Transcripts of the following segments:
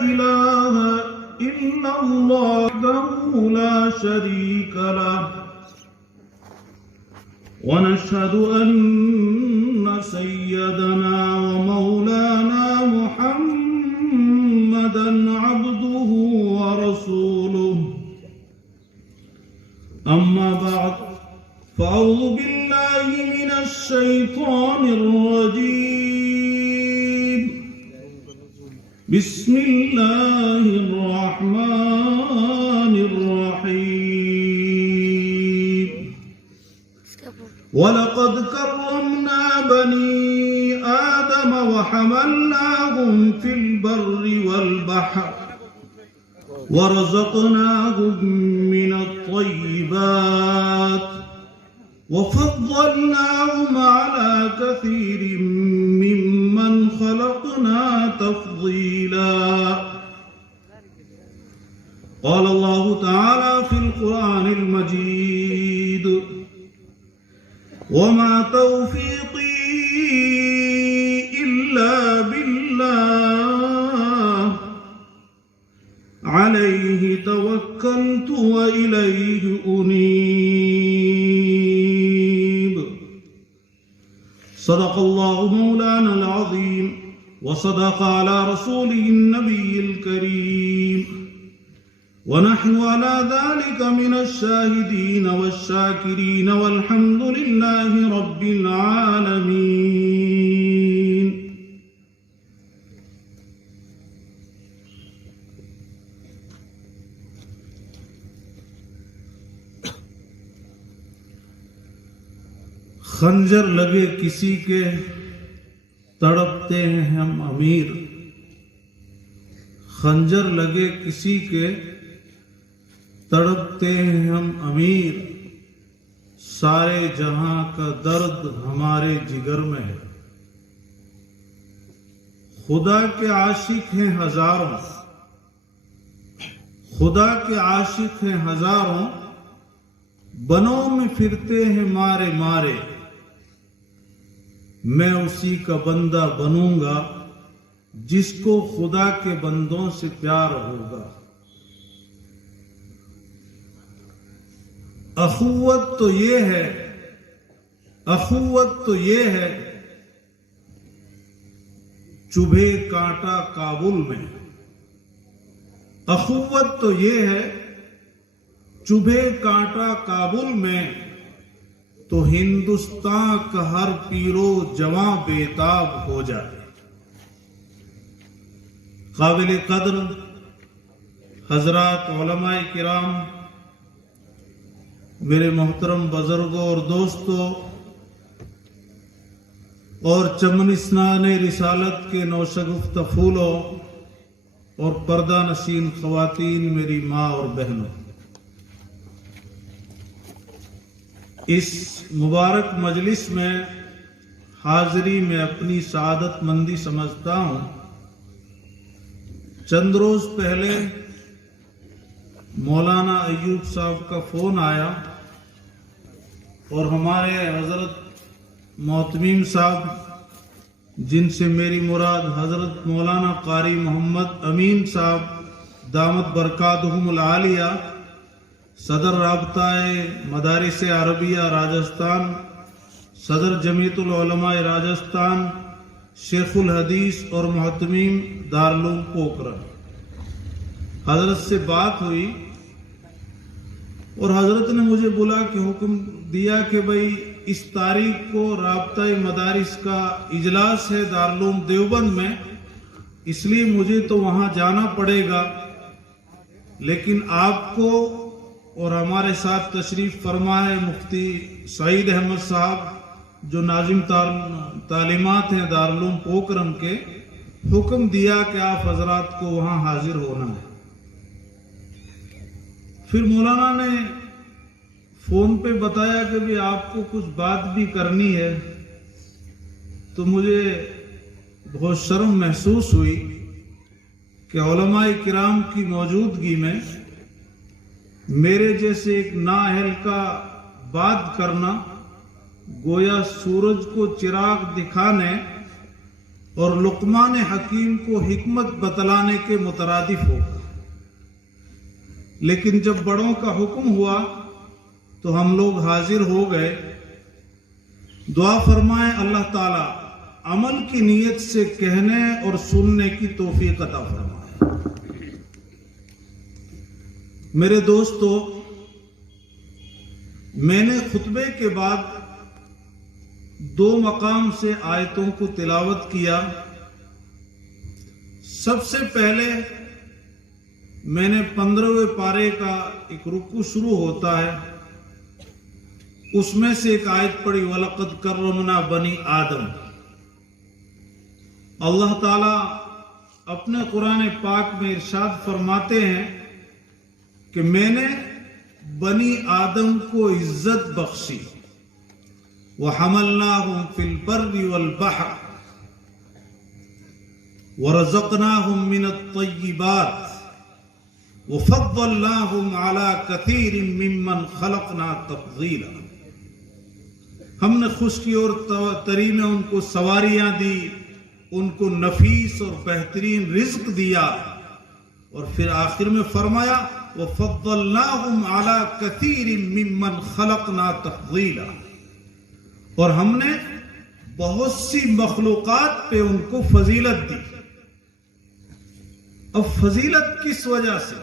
إله إلا الله وحده لا شريك له ونشهد أن سيدنا ومولانا محمدا عبده ورسوله أما بعد فأعوذ بالله من الشيطان الرجيم بسم الله الرحمن الرحيم ولقد كرمنا بني آدم وحملناهم في البر والبحر ورزقناهم من الطيبات وفضلناهم على كثير ممن خلقنا تفضيلا قال الله تعالى في القرآن المجيد وما توفيقي إلا بالله عليه توكلت وإليه أنيب صدق الله مولانا العظيم وصدق على رسوله النبي الكريم ونحن على ذلك من الشاهدين والشاكرين والحمد لله رب العالمين خنجر لگے کسی کے تڑپتے ہیں ہم امیر خنجر لگے کسی کے تڑپتے ہیں ہم امیر سارے جہاں کا درد ہمارے جگر میں ہے خدا کے عاشق ہیں ہزاروں خدا کے عاشق ہیں ہزاروں بنوں میں پھرتے ہیں مارے مارے میں اسی کا بندہ بنوں گا جس کو خدا کے بندوں سے پیار ہوگا اخوت تو یہ ہے چبھے کانٹا کابل میں اخوت تو یہ ہے چبھے کانٹا کابل میں تو ہندوستان کا ہر پیرو جواں بےتاب ہو جائے قابل قدر حضرات علماء کرام میرے محترم بزرگوں اور دوستوں اور چمن اسنان رسالت کے نوشگفت پھولوں اور پردہ نشین خواتین میری ماں اور بہنوں اس مبارک مجلس میں حاضری میں اپنی سعادت مندی سمجھتا ہوں چند روز پہلے مولانا ایوب صاحب کا فون آیا اور ہمارے حضرت محتمیم صاحب جن سے میری مراد حضرت مولانا قاری محمد امین صاحب دامت برکاتہم العالیہ صدر رابطہ مدارس عربیہ راجستھان صدر جمعیت العلماء راجستھان شیخ الحدیث اور محتمیم دارالعلوم پوکھرن حضرت سے بات ہوئی اور حضرت نے مجھے بلا کے حکم دیا کہ بھائی اس تاریخ کو رابطہ مدارس کا اجلاس ہے دارالعلوم دیوبند میں اس لیے مجھے تو وہاں جانا پڑے گا لیکن آپ کو اور ہمارے ساتھ تشریف فرما ہے مفتی سعید احمد صاحب جو ناظم تعلیمات ہیں دارالعلوم پوکھرن کے حکم دیا کہ آپ حضرات کو وہاں حاضر ہونا ہے پھر مولانا نے فون پہ بتایا کہ بھی آپ کو کچھ بات بھی کرنی ہے تو مجھے بہت شرم محسوس ہوئی کہ علماء کرام کی موجودگی میں میرے جیسے ایک نااہل کا بات کرنا گویا سورج کو چراغ دکھانے اور لقمان حکیم کو حکمت بتلانے کے مترادف ہوگا، لیکن جب بڑوں کا حکم ہوا تو ہم لوگ حاضر ہو گئے۔ دعا فرمائیں اللہ تعالی عمل کی نیت سے کہنے اور سننے کی توفیق عطا فرمائے۔ میرے دوستو، میں نے خطبے کے بعد 2 مقام سے آیتوں کو تلاوت کیا۔ سب سے پہلے میں نے 15ویں پارے کا ایک رکوع شروع ہوتا ہے، اس میں سے ایک آیت پڑھی، وَلَقَدْ كَرَّمْنَا بَنِي آدم۔ اللہ تعالیٰ اپنے قرآن پاک میں ارشاد فرماتے ہیں کہ میں نے بنی آدم کو عزت بخشی، وَحَمَلْنَاهُمْ فِي الْبَرِّ وَالْبَحْرِ وَرَزَقْنَاهُمْ مِنَ الطَّيِّبَاتِ وَفَضَّلْنَاهُمْ عَلَى كَثِيرٍ مِّمَّنْ خَلَقْنَا تَفْضِيلًا۔ ہم نے خشکی اور تری میں ان کو سواریاں دی، ان کو نفیس اور بہترین رزق دیا، اور پھر آخر میں فرمایا وَفَضَّلْنَاهُمْ عَلَى كَثِيرٍ مِّمَّنْ خَلَقْنَا تَفْضِيلًا، اور ہم نے بہت سی مخلوقات پہ ان کو فضیلت دی۔ اب فضیلت کس وجہ سے؟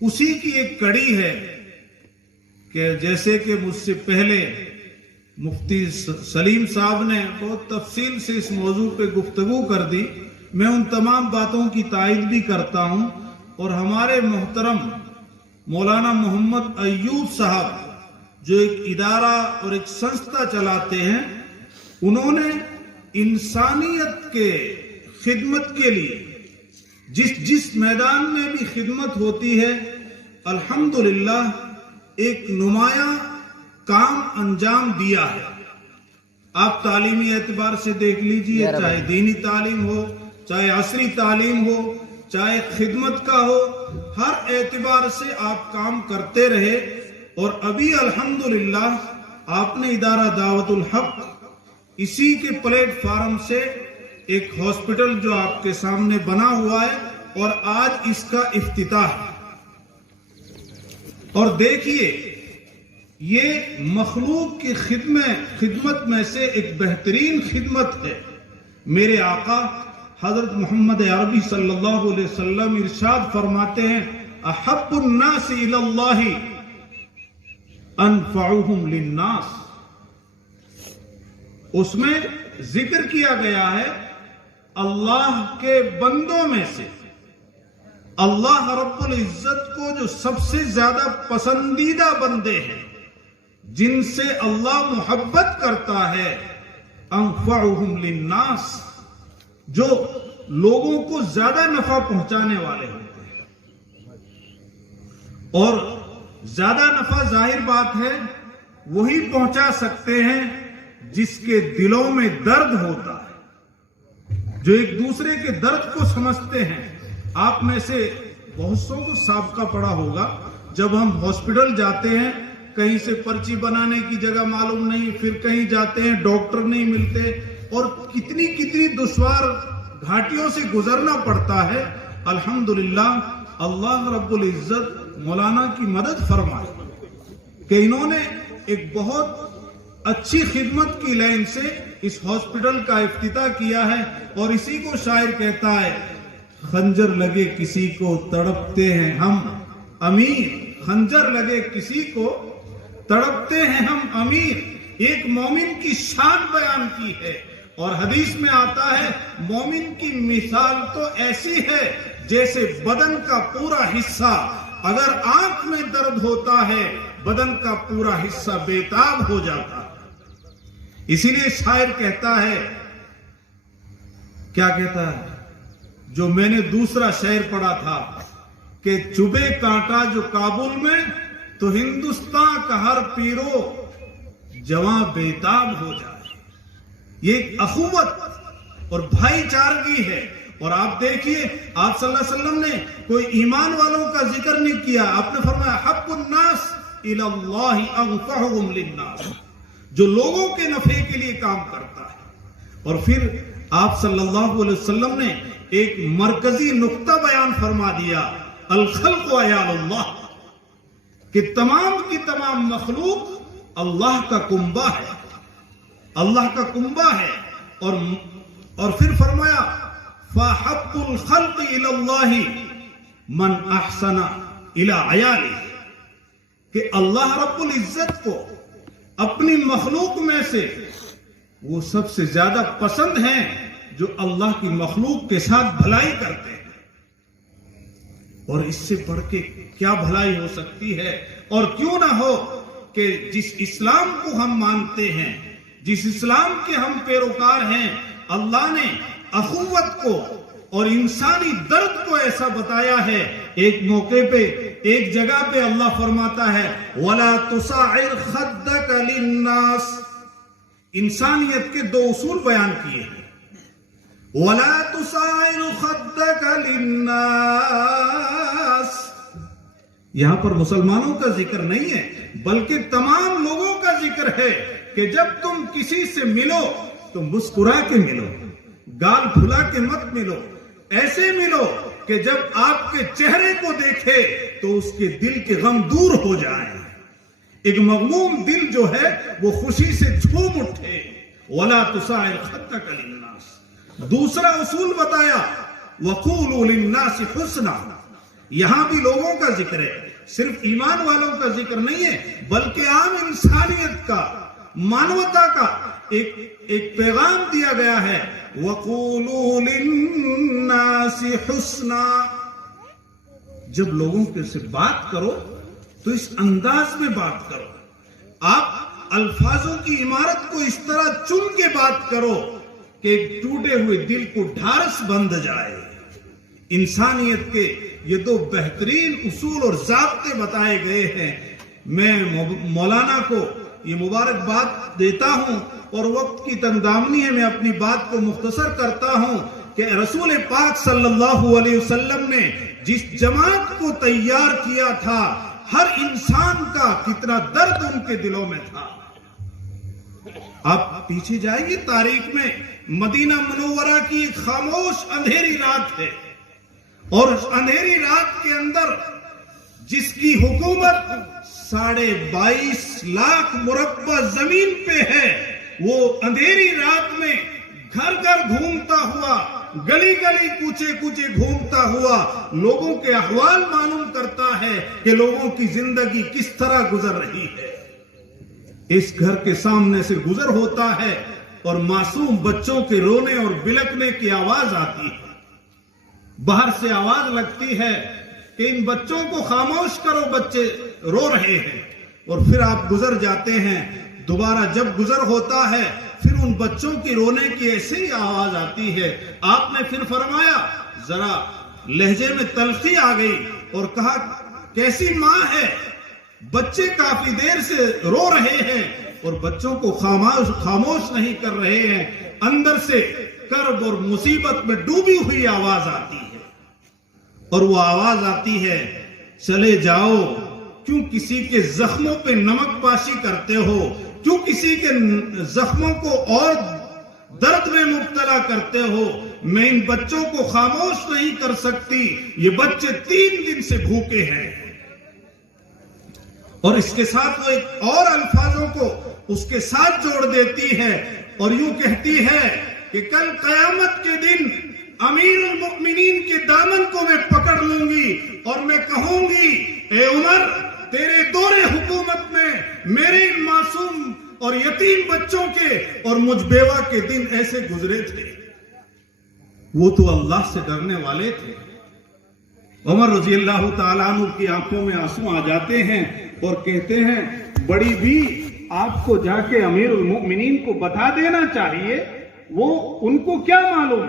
اسی کی ایک کڑی ہے کہ جیسے کہ مجھ سے پہلے مفتی سلیم صاحب نے بہت تفصیل سے اس موضوع پہ گفتگو کر دی، میں ان تمام باتوں کی تائید بھی کرتا ہوں، اور ہمارے محترم مولانا محمد ایوب صاحب جو ایک ادارہ اور ایک سنستھا چلاتے ہیں، انہوں نے انسانیت کے خدمت کے لیے جس میدان میں بھی خدمت ہوتی ہے، الحمدللہ ایک نمایاں کام انجام دیا ہے۔ آپ تعلیمی اعتبار سے دیکھ لیجئے، چاہے دینی تعلیم ہو، چاہے عصری تعلیم ہو، چاہے خدمت کا ہو، ہر اعتبار سے آپ کام کرتے رہے، اور ابھی الحمدللہ آپ نے ادارہ دعوت الحق، اسی کے پلیٹ فارم سے ایک ہاسپٹل جو آپ کے سامنے بنا ہوا ہے، اور آج اس کا افتتاح ہے۔ اور دیکھیے، یہ مخلوق کی خدمت میں سے ایک بہترین خدمت ہے۔ میرے آقا حضرت محمد عربی صلی اللہ علیہ وسلم ارشاد فرماتے ہیں، احب الناس الی اللہ انفعہم للناس۔ اس میں ذکر کیا گیا ہے اللہ کے بندوں میں سے اللہ رب العزت کو جو سب سے زیادہ پسندیدہ بندے ہیں، جن سے اللہ محبت کرتا ہے، انفعہم للناس، جو لوگوں کو زیادہ نفع پہنچانے والے ہوتے ہیں۔ اور زیادہ نفع ظاہر بات ہے وہی پہنچا سکتے ہیں جس کے دلوں میں درد ہوتا ہے، جو ایک دوسرے کے درد کو سمجھتے ہیں۔ آپ میں سے بہت سو کو سابقہ پڑا ہوگا، جب ہم ہاسپٹل جاتے ہیں، کہیں سے پرچی بنانے کی جگہ معلوم نہیں، پھر کہیں جاتے ہیں ڈاکٹر نہیں ملتے، اور کتنی دشوار گھاٹیوں سے گزرنا پڑتا ہے۔ الحمدللہ اللہ رب العزت مولانا کی مدد فرمائے کہ انہوں نے ایک بہت اچھی خدمت کی لائن سے اس ہاسپٹل کا افتتاح کیا ہے، اور اسی کو شاعر کہتا ہے، خنجر لگے کسی کو تڑپتے ہیں ہم امیر، خنجر لگے کسی کو تڑپتے ہیں ہم امیر۔ ایک مومن کی شان بیان کی ہے، اور حدیث میں آتا ہے مومن کی مثال تو ایسی ہے جیسے بدن کا پورا حصہ، اگر آنکھ میں درد ہوتا ہے بدن کا پورا حصہ بےتاب ہو جاتا ہے۔ اسی لیے شاعر کہتا ہے، کیا کہتا ہے، جو میں نے دوسرا شعر پڑھا تھا کہ چبھے کانٹا جو کابل میں تو ہندوستان کا ہر پیرو جواں بےتاب ہو جائے۔ یہ اخوت اور بھائی چارگی ہے۔ اور آپ دیکھیے، آپ صلی اللہ علیہ وسلم نے کوئی ایمان والوں کا ذکر نہیں کیا، آپ نے فرمایا حب الناس الی اللہ انفعہم للناس، جو لوگوں کے نفع کے لیے کام کرتا ہے۔ اور پھر آپ صلی اللہ علیہ وسلم نے ایک مرکزی نقطہ بیان فرما دیا، الخلق عیال اللہ، کہ تمام کی تمام مخلوق اللہ کا کنبہ ہے، اللہ کا کنبہ ہے۔ اور پھر فرمایا فَحَبُّ الْخَلْقِ إِلَى اللَّهِ مَنْ أَحْسَنَ إِلَى عَيَالِهِ، کہ اللہ رب العزت کو اپنی مخلوق میں سے وہ سب سے زیادہ پسند ہیں جو اللہ کی مخلوق کے ساتھ بھلائی کرتے ہیں۔ اور اس سے بڑھ کے کیا بھلائی ہو سکتی ہے؟ اور کیوں نہ ہو کہ جس اسلام کو ہم مانتے ہیں، جس اسلام کے ہم پیروکار ہیں، اللہ نے اخوت کو اور انسانی درد کو ایسا بتایا ہے۔ ایک موقع پہ، ایک جگہ پہ اللہ فرماتا ہے وَلَا تُصَعِّرْ خَدَّكَ لِلنَّاسِ، انسانیت کے دو اصول بیان کیے ہیں۔ وَلَا تُصَعِّرْ خَدَّكَ لِلنَّاسِ، یہاں پر مسلمانوں کا ذکر نہیں ہے بلکہ تمام لوگوں کا ذکر ہے کہ جب تم کسی سے ملو تو مسکرا کے ملو، گال پھلا کے مت ملو، ایسے ملو کہ جب آپ کے چہرے کو دیکھے تو اس کے دل کے غم دور ہو جائیں، ایک مغموم دل جو ہے وہ خوشی سے جھوم اٹھے۔ وَلَا تُصَعِّرْ خَدَّكَ لِلنَّاسِ، دوسرا اصول بتایا وَقُولُوا لِلنَّاسِ حُسْنًا، یہاں بھی لوگوں کا ذکر ہے، صرف ایمان والوں کا ذکر نہیں ہے بلکہ عام انسانیت کا، مانوتا کا ایک پیغام دیا گیا ہے وَقُولُوا لِلنَّاسِ حُسْنًا، جب لوگوں کے سے بات کرو تو اس انداز میں بات کرو، آپ الفاظوں کی عمارت کو اس طرح چن کے بات کرو کہ ایک ٹوٹے ہوئے دل کو ڈھارس بند جائے۔ انسانیت کے یہ دو بہترین اصول اور ضابطے بتائے گئے ہیں۔ میں مولانا کو یہ مبارکباد دیتا ہوں اور وقت کی تنگدامنی ہے، میں اپنی بات کو مختصر کرتا ہوں کہ رسول پاک صلی اللہ علیہ وسلم نے جس جماعت کو تیار کیا تھا، ہر انسان کا کتنا درد ان کے دلوں میں تھا۔ آپ پیچھے جائیں گے تاریخ میں، مدینہ منورہ کی ایک خاموش اندھیری رات ہے، اور اس اندھیری رات کے اندر جس کی حکومت 22.5 لاکھ مربع زمین پہ ہے، وہ اندھیری رات میں گھر گھر گھومتا ہوا، گلی گلی کوچے کوچے گھومتا ہوا لوگوں کے احوال معلوم کرتا ہے کہ لوگوں کی زندگی کس طرح گزر رہی ہے۔ اس گھر کے سامنے سے گزر ہوتا ہے اور معصوم بچوں کے رونے اور بلکنے کی آواز آتی ہے، باہر سے آواز لگتی ہے کہ ان بچوں کو خاموش کرو، بچے رو رہے ہیں، اور پھر آپ گزر جاتے ہیں۔ دوبارہ جب گزر ہوتا ہے پھر ان بچوں کی رونے کی ایسی ہی آواز آتی ہے۔ آپ نے پھر فرمایا، ذرا لہجے میں تلخی آ گئی اور کہا کیسی ماں ہے، بچے کافی دیر سے رو رہے ہیں اور بچوں کو خاموش نہیں کر رہے ہیں۔ اندر سے کرب اور مصیبت میں ڈوبی ہوئی آواز آتی ہے، اور وہ آواز آتی ہے چلے جاؤ، کیوں کسی کے زخموں پہ نمک پاشی کرتے ہو، کیوں کسی کے زخموں کو اور درد میں مبتلا کرتے ہو، میں ان بچوں کو خاموش نہیں کر سکتی، یہ بچے 3 دن سے بھوکے ہیں۔ اور اس کے ساتھ وہ ایک اور الفاظوں کو اس کے ساتھ جوڑ دیتی ہے اور یوں کہتی ہے کہ کل قیامت کے دن امیر المؤمنین کے دامن کو میں پکڑ لوں گی اور میں کہوں گی اے عمر، تیرے دور حکومت میں میرے ان معصوم اور یتیم بچوں کے اور مجھ بیوہ کے دن ایسے گزرے تھے۔ وہ تو اللہ سے ڈرنے والے تھے۔ عمر رضی اللہ تعالیٰ عنہ کی آنکھوں میں آنسو آ جاتے ہیں اور کہتے ہیں بڑی بھی آپ کو جا کے امیر المؤمنین کو بتا دینا چاہیے، وہ ان کو کیا معلوم۔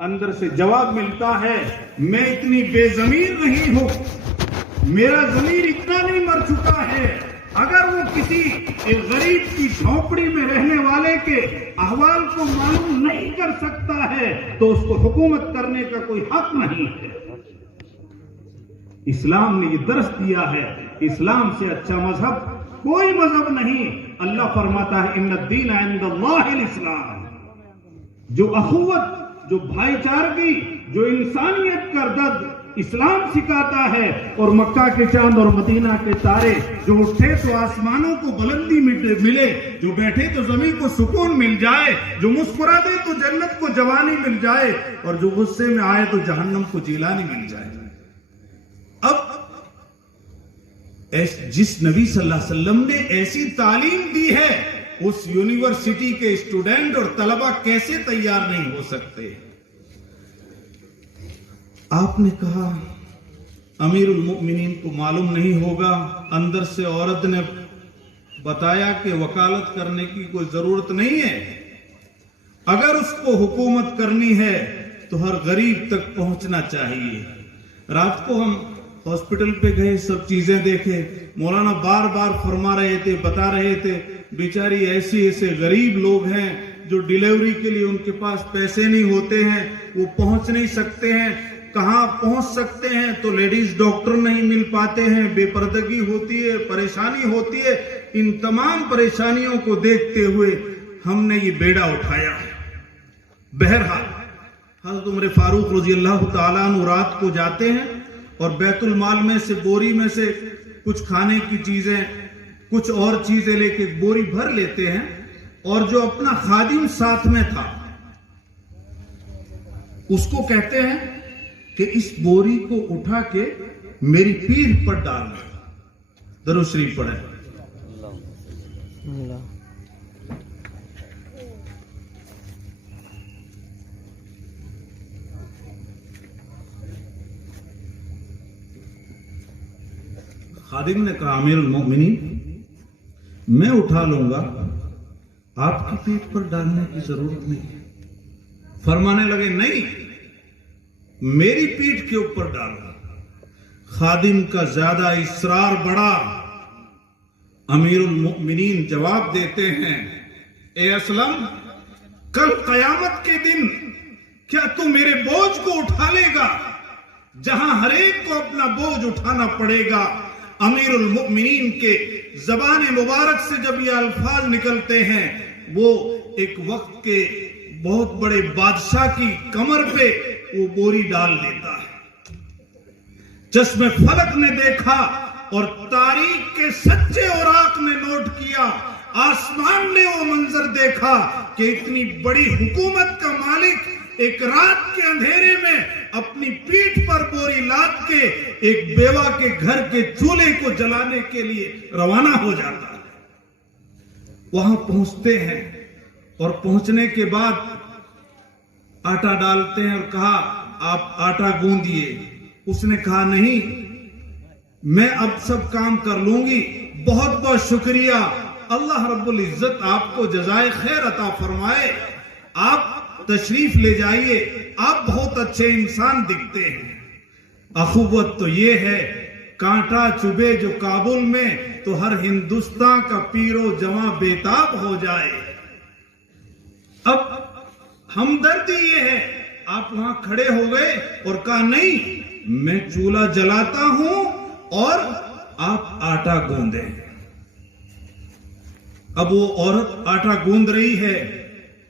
اندر سے جواب ملتا ہے میں اتنی بے ضمیر نہیں ہوں، میرا ضمیر اتنا نہیں مر چکا ہے، اگر وہ کسی ایک غریب کی جھونپڑی میں رہنے والے کے احوال کو معلوم نہیں کر سکتا ہے تو اس کو حکومت کرنے کا کوئی حق نہیں ہے۔ اسلام نے یہ درس دیا ہے، اسلام سے اچھا مذہب کوئی مذہب نہیں۔ اللہ فرماتا ہے ان الدین عند اللہ الاسلام، جو اخوت، جو بھائی چارگی، جو انسانیت کا درد اسلام سکھاتا ہے، اور مکہ کے چاند اور مدینہ کے تارے جو اٹھے تو آسمانوں کو بلندی ملے، جو بیٹھے تو زمین کو سکون مل جائے، جو مسکرا دے تو جنت کو جوانی مل جائے، اور جو غصے میں آئے تو جہنم کو جیلانی مل جائے۔ اب جس نبی صلی اللہ علیہ وسلم نے ایسی تعلیم دی ہے، اس یونیورسٹی کے اسٹوڈنٹ اور طلبہ کیسے تیار نہیں ہو سکتے؟ آپ نے کہا امیر المؤمنین کو معلوم نہیں ہوگا، اندر سے عورت نے بتایا کہ وکالت کرنے کی کوئی ضرورت نہیں ہے، اگر اس کو حکومت کرنی ہے تو ہر غریب تک پہنچنا چاہیے۔ رات کو ہم ہاسپٹل پہ گئے، سب چیزیں دیکھے، مولانا بار بار فرما رہے تھے، بتا رہے تھے بیچاری ایسے غریب لوگ ہیں جو ڈیلیوری کے لیے ان کے پاس پیسے نہیں ہوتے ہیں، وہ پہنچ نہیں سکتے ہیں، کہاں پہنچ سکتے ہیں تو لیڈیز ڈاکٹر نہیں مل پاتے ہیں، بے پردگی ہوتی ہے، پریشانی ہوتی ہے۔ ان تمام پریشانیوں کو دیکھتے ہوئے ہم نے یہ بیڑا اٹھایا ہے۔ بہرحال حضرت عمر فاروق رضی اللہ تعالیٰ عنہ رات کو جاتے ہیں اور بیت المال میں سے بوری میں سے کچھ کھانے کی چیزیں، کچھ اور چیزیں لے کے بوری بھر لیتے ہیں، اور جو اپنا خادم ساتھ میں تھا اس کو کہتے ہیں کہ اس بوری کو اٹھا کے میری پیٹھ پر ڈالنا۔ درود شریف پڑھیں۔ خادم نے کہا امیر المؤمنین میں اٹھا لوں گا، آپ کی پیٹھ پر ڈالنے کی ضرورت نہیں ہے۔ فرمانے لگے نہیں، میری پیٹھ کے اوپر ڈالو۔ خادم کا زیادہ اصرار بڑا، امیر المؤمنین جواب دیتے ہیں اے اسلم، کل قیامت کے دن کیا تو میرے بوجھ کو اٹھا لے گا؟ جہاں ہر ایک کو اپنا بوجھ اٹھانا پڑے گا۔ امیر المؤمنین کے زبان مبارک سے جب یہ الفاظ نکلتے ہیں، وہ ایک وقت کے بہت بڑے بادشاہ کی کمر پہ وہ بوری ڈال لیتا ہے۔ چشم فلک نے دیکھا اور تاریخ کے سچے اوراق نے نوٹ کیا، آسمان نے وہ منظر دیکھا کہ اتنی بڑی حکومت کا مالک ایک رات کے اندھیرے میں اپنی پیٹھ پر بوری لاد کے ایک بیوہ کے گھر کے چولہے کو جلانے کے لیے روانہ ہو جاتا ہے۔ وہاں پہنچتے ہیں اور پہنچنے کے بعد آٹا ڈالتے ہیں اور کہا آپ آٹا گوندیے۔ اس نے کہا نہیں، میں اب سب کام کر لوں گی، بہت بہت شکریہ، اللہ رب العزت آپ کو جزائے خیر عطا فرمائے، آپ تشریف لے جائیے، آپ بہت اچھے انسان دکھتے ہیں۔ اخوت تو یہ ہے، کانٹا چبھے جو کابل میں تو ہر ہندوستان کا پیرو جواں بےتاب ہو جائے۔ اب ہمدردی یہ ہے، آپ وہاں کھڑے ہو گئے اور کہا نہیں، میں چولہا جلاتا ہوں اور آپ آٹا گوندیں۔ اب وہ عورت آٹا گوند رہی ہے،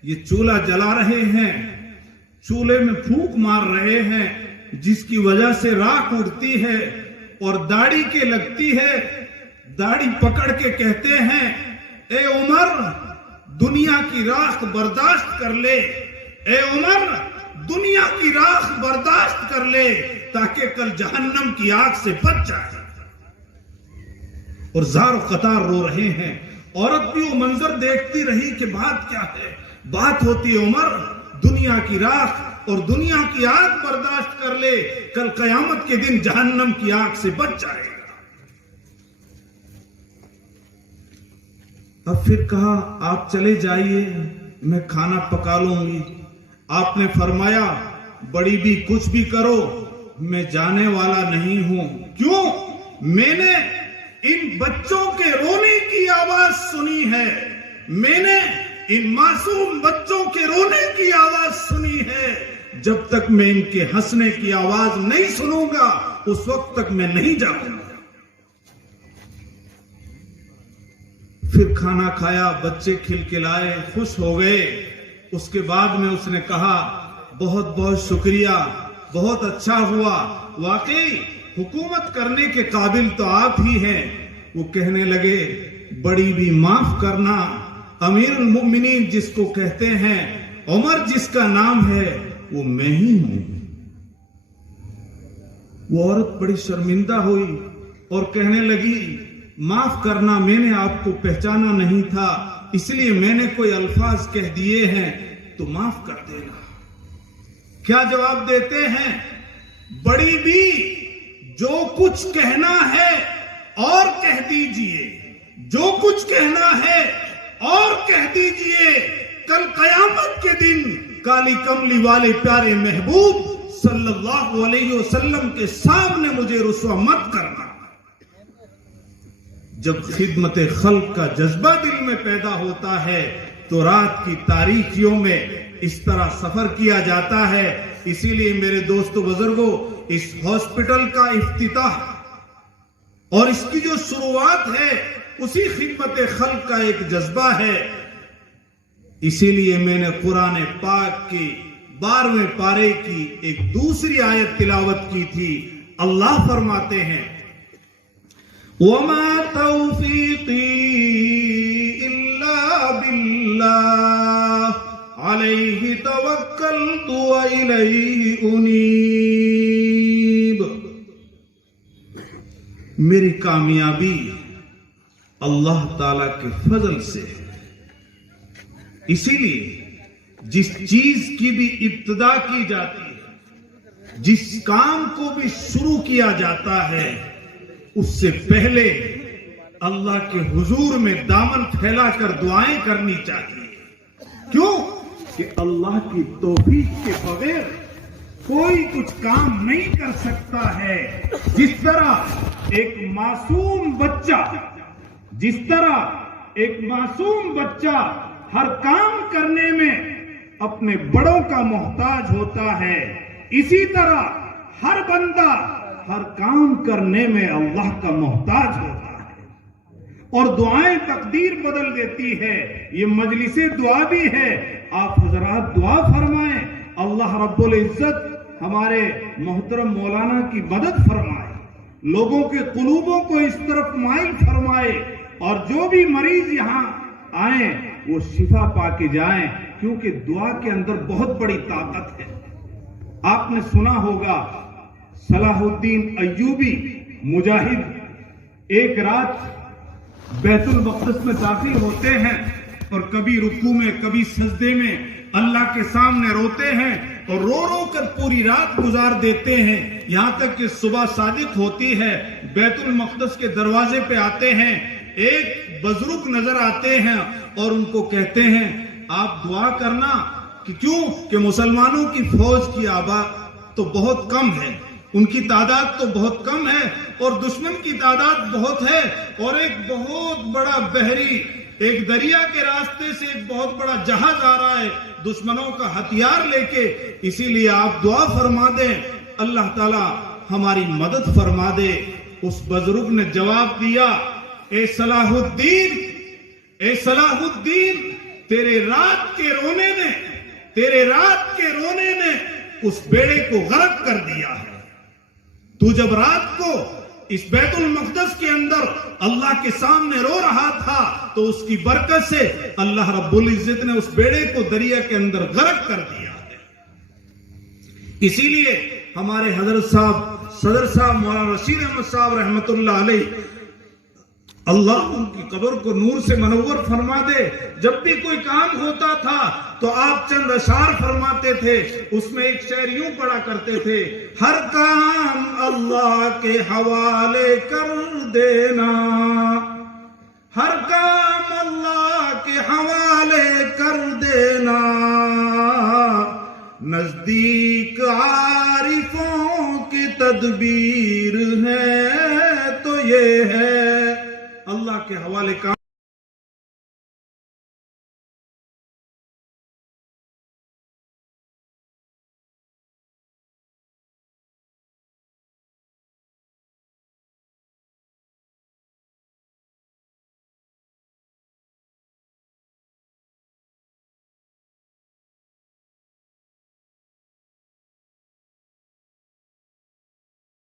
یہ چولہا جلا رہے ہیں، چولہے میں پھونک مار رہے ہیں، جس کی وجہ سے راکھ اڑتی ہے اور داڑھی کے لگتی ہے۔ داڑھی پکڑ کے کہتے ہیں اے عمر، دنیا کی راکھ برداشت کر لے، اے عمر دنیا کی راکھ برداشت کر لے تاکہ کل جہنم کی آگ سے بچ جائے۔ اور زار و قطار رو رہے ہیں۔ عورت بھی وہ منظر دیکھتی رہی کہ بات کیا ہے۔ بات ہوتی ہے عمر دنیا کی راکھ اور دنیا کی آگ برداشت کر لے، کل قیامت کے دن جہنم کی آگ سے بچ جائے گا۔ اب پھر کہا آپ چلے جائیے، میں کھانا پکا لوں گی۔ آپ نے فرمایا بڑی بھی کچھ بھی کرو، میں جانے والا نہیں ہوں۔ کیوں؟ میں نے ان بچوں کے رونے کی آواز سنی ہے، میں نے ان معصوم بچوں کے رونے کی آواز سنی ہے۔ جب تک میں ان کے ہنسنے کی آواز نہیں سنوں گا اس وقت تک میں نہیں جاؤں گا۔ پھر کھانا کھایا، بچے کھلکھلائے، خوش ہو گئے۔ اس کے بعد میں اس نے کہا بہت بہت شکریہ، بہت اچھا ہوا، واقعی حکومت کرنے کے قابل تو آپ ہی ہیں۔ وہ کہنے لگے بڑی بھی معاف کرنا، امیر المؤمنین جس کو کہتے ہیں، عمر جس کا نام ہے، وہ میں ہی ہوں۔ وہ عورت بڑی شرمندہ ہوئی اور کہنے لگی معاف کرنا، میں نے آپ کو پہچانا نہیں تھا، اس لیے میں نے کوئی الفاظ کہہ دیے ہیں تو معاف کر دینا۔ کیا جواب دیتے ہیں؟ بڑی بھی جو کچھ کہنا ہے اور کہہ دیجئے، جو کچھ کہنا ہے اور کہہ دیجئے، کل قیامت کے دن کالی کملی والے پیارے محبوب صلی اللہ علیہ وسلم کے سامنے مجھے رسوا مت کرنا۔ جب خدمت خلق کا جذبہ دل میں پیدا ہوتا ہے تو رات کی تاریکیوں میں اس طرح سفر کیا جاتا ہے۔ اسی لیے میرے دوستو بزرگوں، اس ہاسپٹل کا افتتاح اور اس کی جو شروعات ہے اسی خدمت خلق کا ایک جذبہ ہے۔ اسی لیے میں نے قرآن پاک کی 12ویں پارے کی ایک دوسری آیت تلاوت کی تھی۔ اللہ فرماتے ہیں وَمَا تَوْفِيقِي إِلَّا بِاللَّهِ عَلَيْهِ تَوَكَّلْتُ وَإِلَيْهِ أُنِيبُ۔ میری کامیابی اللہ تعالی کے فضل سے ہے۔ اسی لیے جس چیز کی بھی ابتدا کی جاتی ہے، جس کام کو بھی شروع کیا جاتا ہے، اس سے پہلے اللہ کے حضور میں دامن پھیلا کر دعائیں کرنی چاہیے۔ کیوں؟ کہ اللہ کی توفیق کے بغیر کوئی کچھ کام نہیں کر سکتا ہے۔ جس طرح ایک معصوم بچہ ہر کام کرنے میں اپنے بڑوں کا محتاج ہوتا ہے، اسی طرح ہر بندہ ہر کام کرنے میں اللہ کا محتاج ہوتا ہے، اور دعائیں تقدیر بدل دیتی ہے۔ یہ مجلس دعا بھی ہے، آپ حضرات دعا فرمائیں، اللہ رب العزت ہمارے محترم مولانا کی مدد فرمائے، لوگوں کے قلوبوں کو اس طرف مائل فرمائے، اور جو بھی مریض یہاں آئیں وہ شفا پا کے جائیں، کیونکہ دعا کے اندر بہت بڑی طاقت ہے۔ آپ نے سنا ہوگا صلاح الدین ایوبی مجاہد ایک رات بیت المقدس میں داخل ہوتے ہیں اور کبھی رکوع میں کبھی سجدے میں اللہ کے سامنے روتے ہیں اور رو رو کر پوری رات گزار دیتے ہیں، یہاں تک کہ صبح صادق ہوتی ہے۔ بیت المقدس کے دروازے پہ آتے ہیں، ایک بزرگ نظر آتے ہیں اور ان کو کہتے ہیں آپ دعا کرنا، کہ کیوں کہ مسلمانوں کی فوج کی آباد تو بہت کم ہے، ان کی تعداد تو بہت کم ہے اور دشمن کی تعداد بہت ہے، اور ایک بہت بڑا بحری ایک دریا کے راستے سے ایک بہت بڑا جہاز آ رہا ہے دشمنوں کا ہتھیار لے کے، اسی لیے آپ دعا فرما دیں اللہ تعالی ہماری مدد فرما دے۔ اس بزرگ نے جواب دیا اے صلاح الدین تیرے رات کے رونے نے اس بیڑے کو غرق کر دیا ہے۔ تو جب رات کو اس بیت المقدس کے اندر اللہ کے سامنے رو رہا تھا تو اس کی برکت سے اللہ رب العزت نے اس بیڑے کو دریا کے اندر غرق کر دیا ہے۔ اسی لیے ہمارے حضرت صاحب صدر صاحب مولانا رشید احمد صاحب رحمت اللہ علیہ، اللہ ان کی قبر کو نور سے منور فرما دے، جب بھی کوئی کام ہوتا تھا تو آپ چند اشعار فرماتے تھے، اس میں ایک شعر یوں پڑھا کرتے تھے، ہر کام اللہ کے حوالے کر دینا، ہر کام اللہ کے حوالے کر دینا، نزدیک عارفوں کی تدبیر ہے تو یہ ہے اللہ کے حوالے کا